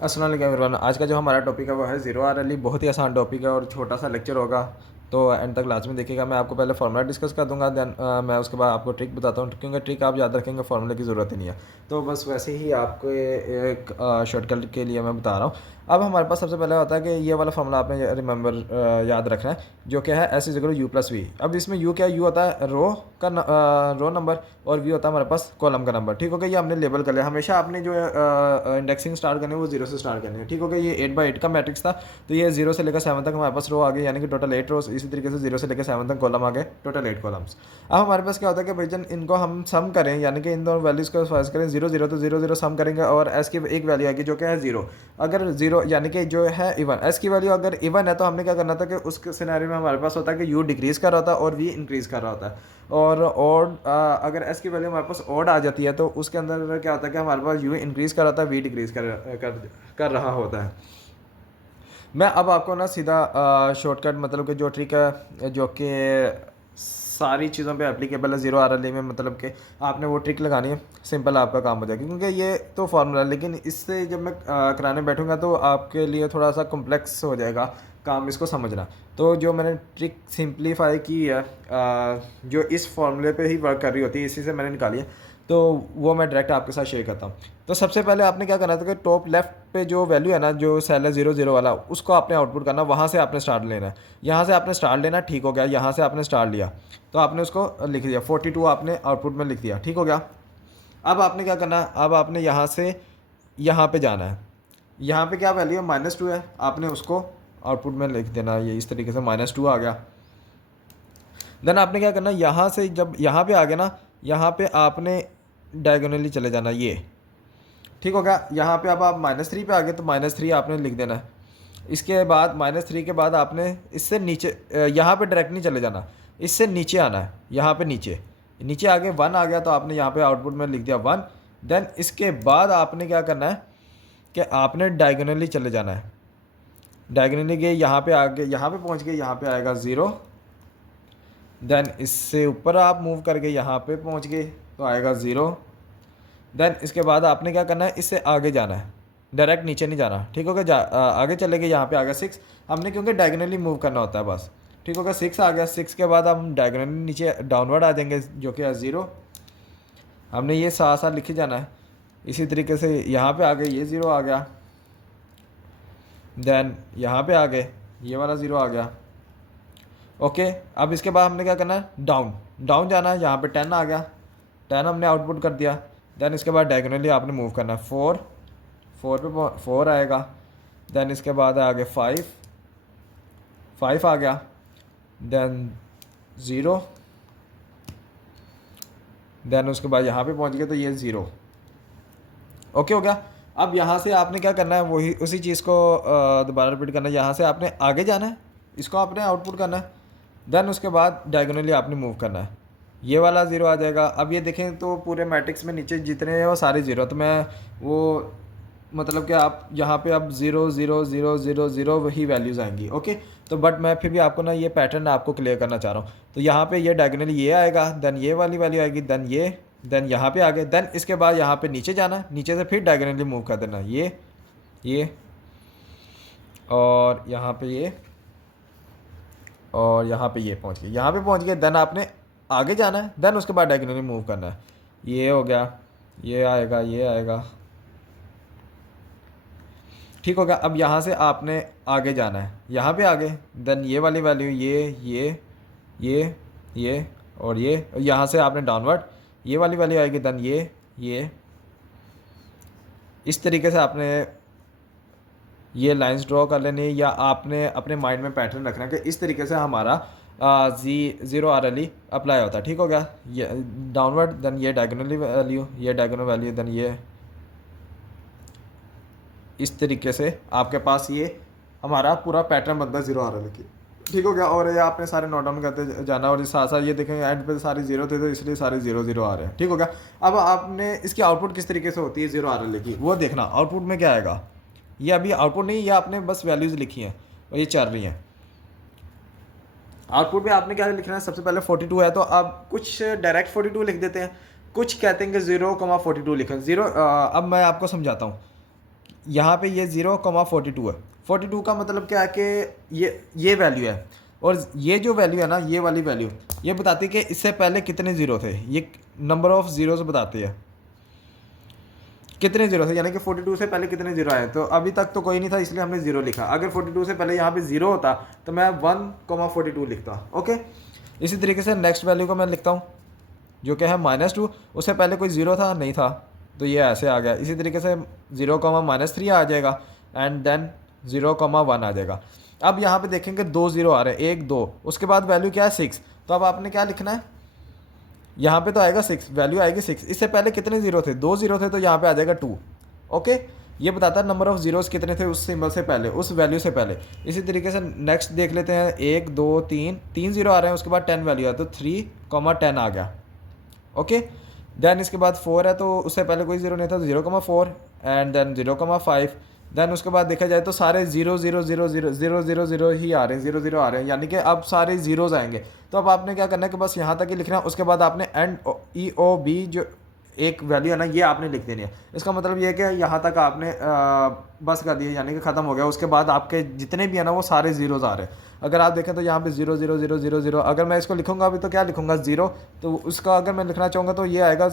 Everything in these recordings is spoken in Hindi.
अस्सलाम वालेकुम एवरीवन। आज का जो हमारा टॉपिक है वो है ज़ीरो आर एल ई। बहुत ही आसान टॉपिक है और छोटा सा लेक्चर होगा, तो एंड तक लाजमी देखिएगा। मैं आपको पहले फार्मूला डिस्कस कर दूंगा, देन मैं उसके बाद आपको ट्रिक बताता हूँ, क्योंकि ट्रिक आप याद रखेंगे, फार्मूले की ज़रूरत ही नहीं है। तो बस वैसे ही आपको एक शॉर्टकट के लिए मैं बता रहा हूँ। अब हमारे पास सबसे पहले होता है कि ये वाला फार्मूला आपने रिमेंबर याद रखना है, जो क्या है S is equal U plus V. अब इसमें यू क्या है, यू होता है रो का रो नंबर और वी होता है हमारे पास कॉलम का नंबर। ठीक हो गया, ये हमने लेबल कर लिया। हमेशा आपने जो इंडेक्सिंग स्टार्ट करनी है वो जीरो से स्टार्ट करनी है। ठीक हो गया, ये 8 बाई 8 का मैट्रिक्स था, तो ये जीरो से लेकर 7 तक हमारे पास रो आ गए, यानी कि टोटल 8 रोज। इसी तरीके से जीरो से लेकर 7 तक कॉलम आ गए, टोटल 8 कॉलम्स। अब हमारे पास क्या होता है कि भाई जन इनको हम सम करें, यानी कि इन दोनों वैल्यूज को फाइज करें, जीरो जीरो तो जीरो जीरो सम करेंगे और एस की एक वैल्यू आएगी जो क्या है जीरो। अगर जीरो यानी कि जो है इवन, एस की वैल्यू अगर इवन है तो हमने क्या करना था कि उस सिनेरियो में हमारे पास होता है कि यू डिक्रीज कर रहा होता है और वी इंक्रीज कर रहा होता है। और अगर एस की वैल्यू हमारे पास ऑड आ जाती है तो उसके अंदर क्या होता है कि हमारे पास यू इंक्रीज कर रहा होता है, वी डिक्रीज कर रहा होता है। मैं अब आपको ना सीधा शॉर्टकट मतलब कि जो ट्रिक है जो कि सारी चीज़ों पे एप्लीकेबल है ज़ीरो आर एल में, मतलब कि आपने वो ट्रिक लगानी है, सिंपल आपका काम हो जाएगा। क्योंकि ये तो फार्मूला है, लेकिन इससे जब मैं कराने बैठूंगा तो आपके लिए थोड़ा सा कॉम्प्लेक्स हो जाएगा काम इसको समझना। तो जो मैंने ट्रिक सिंप्लीफाई की है, जो इस फार्मूले पे ही वर्क कर रही होती है, इसी से मैंने निकाली है, तो वो मैं डायरेक्ट आपके साथ शेयर करता हूँ। तो सबसे पहले आपने क्या करना था कि टॉप लेफ्ट पे जो वैल्यू है ना, जो सेल है जीरो जीरो वाला, उसको आपने आउटपुट करना, वहाँ से आपने स्टार्ट लेना है। यहाँ से आपने स्टार्ट लेना, ठीक हो गया। यहाँ से आपने स्टार्ट लिया तो आपने उसको लिख दिया, 42 आपने आउटपुट में लिख दिया, ठीक हो गया। अब आपने क्या करना है, अब आपने यहाँ से यहाँ पे जाना है। यहाँ पे क्या वैल्यू है, -2 है, आपने उसको आउटपुट में लिख देना। ये इस तरीके से -2 आ गया। देन आपने क्या करना, यहाँ से जब यहाँ पे आ गया ना, यहाँ पे आपने डायगोनली चले जाना, ये ठीक हो गया। यहाँ पे अब आप -3 पे आ गए तो -3 आपने लिख देना है। इसके बाद -3 के बाद आपने इससे नीचे यहाँ पे डायरेक्ट नहीं चले जाना, इससे नीचे आना है। यहाँ पे नीचे नीचे आगे 1 आ गया तो आपने यहाँ पे आउटपुट में लिख दिया 1। देन इसके बाद आपने क्या करना है कि आपने डायगोनली चले जाना है। डायगोनली गए, यहाँ पे आगे, यहाँ पे पहुँच गए, यहाँ पे आएगा 0। देन इससे ऊपर आप मूव करके यहाँ पे पहुँच गए तो आएगा 0। देन इसके बाद आपने क्या करना है, इससे आगे जाना है, डायरेक्ट नीचे नहीं जाना। ठीक होगा, आगे चले गए, यहाँ पे आ गया 6। हमने क्योंकि डायगोनली मूव करना होता है बस। ठीक होगा, 6 आ गया। 6 के बाद हम डायगोनली नीचे डाउनवर्ड आ जाएंगे, जो कि है 0। हमने ये साथ साथ लिखे जाना है। इसी तरीके से यहाँ पे आ गए, ये 0 आ गया। देन यहाँ पे आ गए, ये वाला 0 आ गया। ओके, अब इसके बाद हमने क्या करना है, डाउन डाउन जाना है। यहाँ पे 10 आ गया, 10 हमने आउटपुट कर दिया। देन इसके बाद डायगोनली आपने मूव करना है, 4 पे 4 आएगा। देन इसके बाद आगे 5 आ गया। देन 0। देन उसके बाद यहाँ पे पहुँच गया तो ये 0। ओके हो गया। अब यहाँ से आपने क्या करना है, वही उसी चीज़ को दोबारा रिपीट करना है। यहाँ से आपने आगे जाना है, इसको आपने आउटपुट करना है। देन उसके बाद डायगोनली आपने मूव करना है, ये वाला 0 आ जाएगा। अब ये देखें तो पूरे मैट्रिक्स में नीचे जितने हैं वो सारे 0, तो मैं वो मतलब कि आप यहाँ पे अब 0 0 0 0 0 वही वैल्यूज़ आएंगी। ओके, तो बट मैं फिर भी आपको ना ये पैटर्न आपको क्लियर करना चाह रहा हूँ। तो यहाँ पे ये डायगोनली ये आएगा, देन ये वाली वैल्यू आएगी, देन ये, देन यहाँ पे आ गए। देन इसके बाद यहाँ पे नीचे जाना, नीचे से फिर डायगोनली मूव कर देना, ये और यहाँ पे ये और यहाँ पे ये पहुँच गए, यहाँ पे पहुँच गए। देन आपने आगे जाना है, देन उसके बाद डायगोनली मूव करना है। ये हो गया, ये आएगा, ये आएगा, ठीक हो गया। अब यहाँ से आपने आगे जाना है, यहाँ पे आगे, देन ये वाली वैल्यू, ये और ये, यहाँ से आपने डाउनवर्ड ये वाली वैल्यू आएगी। देन ये इस तरीके से आपने ये लाइंस ड्रॉ कर लेनी है, या आपने अपने माइंड में पैटर्न रखना है कि इस तरीके से हमारा zero R L E apply होता है। ठीक हो गया, ये डाउनवर्ड, देन ये डायगोनली वैल्यू, ये डायगोनल वैल्यू, देन ये इस तरीके से आपके पास ये हमारा पूरा पैटर्न बनता है ज़ीरो आर एल की। ठीक हो गया, और ये आपने सारे नोट डाउन करते जाना, और साथ साथ ये देखेंगे एंड पे सारे 0 थे तो इसलिए सारे 0 0 आ रहे हैं। ठीक हो गया। अब आपने इसकी आउटपुट किस तरीके से होती है ज़ीरो आर एल की, वो देखना। आउटपुट में क्या आएगा, ये अभी आउटपुट नहीं, ये आपने बस वैल्यूज़ लिखी हैं और ये चल रही हैं। आउटपुट में आपने क्या लिखना है, सबसे पहले 42 है तो अब कुछ डायरेक्ट 42 लिख देते हैं, कुछ कहते हैं कि 0,42 लिखें। 0 अब मैं आपको समझाता हूँ। यहाँ पे ये 0,42 है। 42 का मतलब क्या है कि ये वैल्यू है, और ये जो वैल्यू है ना, ये वाली वैल्यू ये बताती है कि इससे पहले कितने ज़ीरो थे। ये नंबर ऑफ़ ज़ीरोज़ बताती है कितने जीरो थे, यानी कि 42 से पहले कितने जीरो आए। तो अभी तक तो कोई नहीं था, इसलिए हमने जीरो लिखा। अगर 42 से पहले यहाँ पे जीरो होता तो मैं 1,42 लिखता। ओके, इसी तरीके से नेक्स्ट वैल्यू को मैं लिखता हूँ जो कि है -2। उससे पहले कोई ज़ीरो था नहीं था, तो ये ऐसे आ गया। इसी तरीके से 0,-3 आ जाएगा, एंड देन 0,1 आ जाएगा। अब यहाँ पे देखेंगे 2 ज़ीरो आ रहे हैं, 1 2, उसके बाद वैल्यू क्या है 6। तो अब आपने क्या लिखना है, यहाँ पे तो आएगा 6, वैल्यू आएगी 6। इससे पहले कितने जीरो थे, 2 जीरो थे, तो यहाँ पे आ जाएगा 2। ओके, ये बताता है नंबर ऑफ जीरोस कितने थे उस सिंबल से पहले, उस वैल्यू से पहले। इसी तरीके से नेक्स्ट देख लेते हैं, 1 2 3, 3 जीरो आ रहे हैं, उसके बाद 10 वैल्यू है, तो 3,10 आ गया। ओके, देन इसके बाद 4 है, तो उससे पहले कोई जीरो नहीं था, तो 0,4, एंड देन 0,5। देन उसके बाद देखा जाए तो सारे 0 ही आ रहे हैं, 0 0 आ रहे हैं, यानी कि अब सारे जीरोज आएंगे। तो अब आपने क्या करना है कि बस यहाँ तक ही लिखना है। उसके बाद आपने एंड EOB जो एक वैल्यू है ना, ये आपने लिख देनी है। इसका मतलब ये है कि यहाँ तक आपने बस कर दिया, यानी कि ख़त्म हो गया। उसके बाद आपके जितने भी है ना वो सारे जीरोज आ रहे हैं। अगर आप देखें तो यहाँ पे 0 0 0 0 0, अगर मैं इसको लिखूंगा अभी तो क्या लिखूंगा 0, तो उसका अगर मैं लिखना चाहूँगा तो ये आएगा,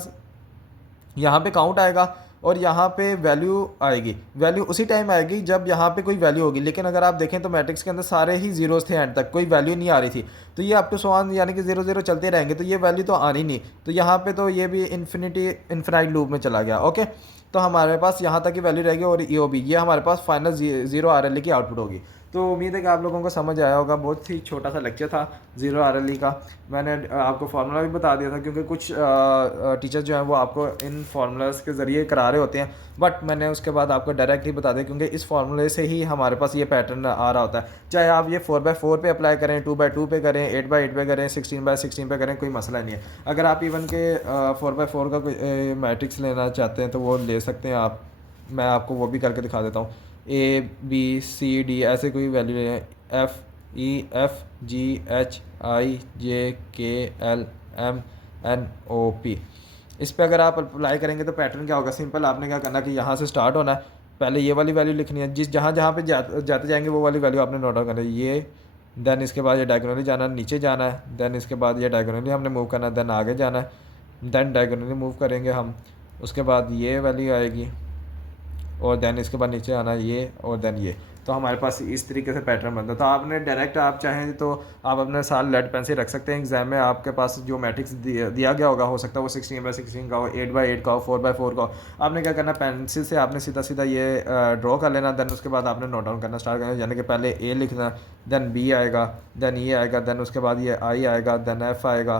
यहाँ पे काउंट आएगा और यहाँ पे वैल्यू आएगी। वैल्यू उसी टाइम आएगी जब यहाँ पे कोई वैल्यू होगी। लेकिन अगर आप देखें तो मैट्रिक्स के अंदर सारे ही जीरोस थे, एंड तक कोई वैल्यू नहीं आ रही थी। तो ये अप टू सो ऑन, यानी कि 0 0 चलते रहेंगे, तो ये वैल्यू तो आनी नहीं। तो यहाँ पे तो ये भी इन्फिनाइट लूप में चला गया। ओके, तो हमारे पास यहाँ तक की वैल्यू रहेगी, और EOB ये हमारे पास फाइनल 0 RLE की आउटपुट होगी। तो उम्मीद है कि आप लोगों को समझ आया होगा। बहुत ही छोटा सा लेक्चर था 0 RLE का। मैंने आपको फार्मूला भी बता दिया था, क्योंकि कुछ टीचर्स जो हैं वो आपको इन फार्मूलाज के ज़रिए करा रहे होते हैं, बट मैंने उसके बाद आपको डायरेक्ट ही बता दिया, क्योंकि इस फार्मूले से ही हमारे पास ये पैटर्न आ रहा होता है। चाहे आप ये 4x4 पे अप्लाई करें, 2x2 पे करें, 8x8 पे करें, 16x16 पे करें, कोई मसला नहीं है। अगर आप इवन के 4x4 का कोई मैट्रिक्स लेना चाहते हैं तो वो ले सकते हैं आप। मैं आपको वो भी करके दिखा देता हूँ। ABCD ऐसे कोई वैल्यू लें, FEFGHIJKLMNOP। इस पे अगर आप अप्लाई करेंगे तो पैटर्न क्या होगा, सिंपल। आपने क्या करना कि यहाँ से स्टार्ट होना है, पहले ये वाली वैल्यू लिखनी है, जहाँ जहाँ पे जाते जाएंगे वो वाली वैल्यू आपने नोट डाउन करना है, ये। देन इसके बाद ये डायगोनली जाना है, नीचे जाना है। देन इसके बाद ये डायगोनली हमने मूव करना है, देन आगे जाना है, देन डायगोनली मूव करेंगे हम। उसके बाद ये वैल्यू आएगी, और देन इसके बाद नीचे आना ये, और देन ये। तो हमारे पास इस तरीके से पैटर्न बनता है। तो आपने डायरेक्ट आप चाहें तो आप अपने साथ लेड पेन से रख सकते हैं। एग्जाम में आपके पास जो मैट्रिक्स दिया गया होगा, हो सकता है वो 16x16 का हो, 8x8 का हो, 4x4 का हो। आपने क्या करना, पेंसिल से आपने सीधा सीधा ये ड्रॉ कर लेना। देन उसके बाद आपने नोट डाउन करना स्टार्ट करना, यानी कि पहले A लिखना, देन B आएगा, देन E आएगा, देन उसके बाद ये I आएगा, देन F आएगा,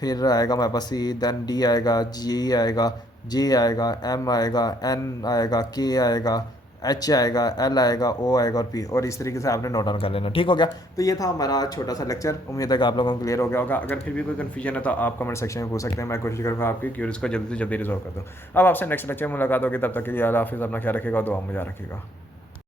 फिर आएगा हमारे पास C, देन D आएगा, G आएगा, J आएगा, M आएगा, N आएगा, K आएगा, H आएगा, L आएगा, O आएगा और P। और इस तरीके से आपने नोट डाउन कर लेना। ठीक हो गया। तो ये था हमारा छोटा सा लेक्चर। उम्मीद है कि आप लोगों को क्लियर हो गया होगा। अगर फिर भी कोई कन्फ्यूजन है तो आप कमेंट सेक्शन में पूछ सकते हैं। मैं कोशिश करूँगा आपकी क्यूरीज को जल्दी से जल्दी रिजॉल्व कर दूँ। अब आपसे नेक्स्ट लेक्चर में मुलाकात होगी, तब तक के लिए अल्लाह हाफिज़। अपना ख्याल रखिएगा, दुआ में याद रखिएगा।